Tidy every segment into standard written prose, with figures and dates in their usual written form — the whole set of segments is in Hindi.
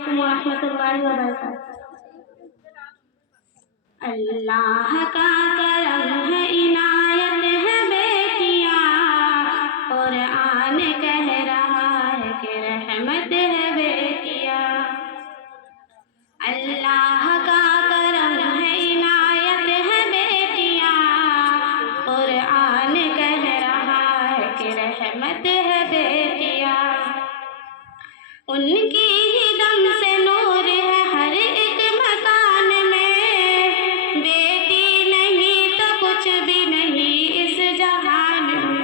रहमतुल्लाहि व बरकातहू। अल्लाह का करम है, इनायत है बेटियां, कुरान कह रहा है कि रहमत है बेटियां। अल्लाह का करम है, इनायत है बेटियां, कुरान कह रहा है कि रहमत है बेटियां। उनकी ही दम से नूर है हर एक मकान में, बेटी नहीं तो कुछ भी नहीं इस जहान में।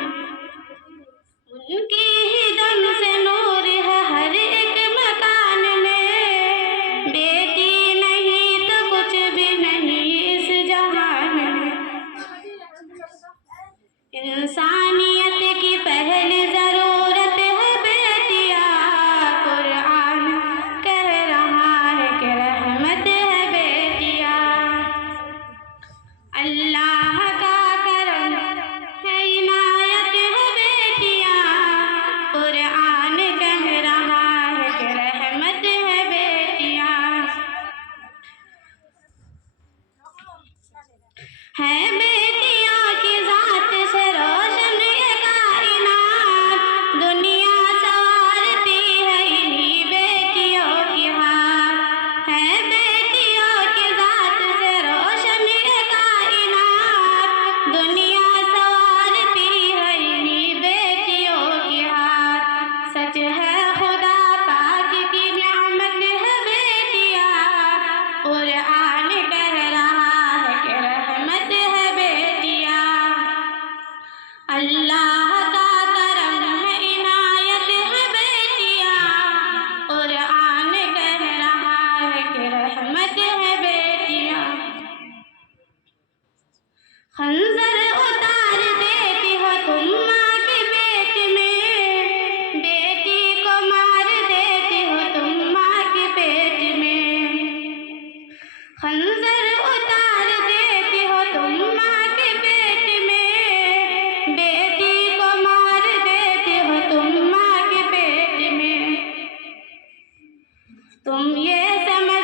उनकी ही दम से नूर है हर एक मकान में, बेटी नहीं तो कुछ भी नहीं इस जहान में। इंसानियत की पहली जरूरत है बेटियां, कुरान कह रहा है कि रहमत है बेटियां। अल्लाह का करम है, इनायत है बेटियां, कुरान कह रहा है कि रहमत है बेटियां। है बेटियां की जात से रोशन ये कायनात, दुनिया संवारती है इन्हीं बेटियों की हाथ। है बेटियों की जात से रोशन ये कायनात, दुनिया संवारती है इन्हीं बेटियों की हाथ। सच है खुदा पाक की नेमत है बेटियां, कुरान कह रहा है कि रहमत है बेटियां। अल्लाह का करम है, इनायत है बेटियां, कुरान कह रहा है कि रहमत है बेटियां। खंजर उतार देती हो तुम माँ के पेट में, बेटी को मार देती हो तुम माँ के पेट में। खंजर उतार देती हो तुम माँ के पेट में, बेटी को मार देती हो तुम माँ के पेट में। तुम ये समझ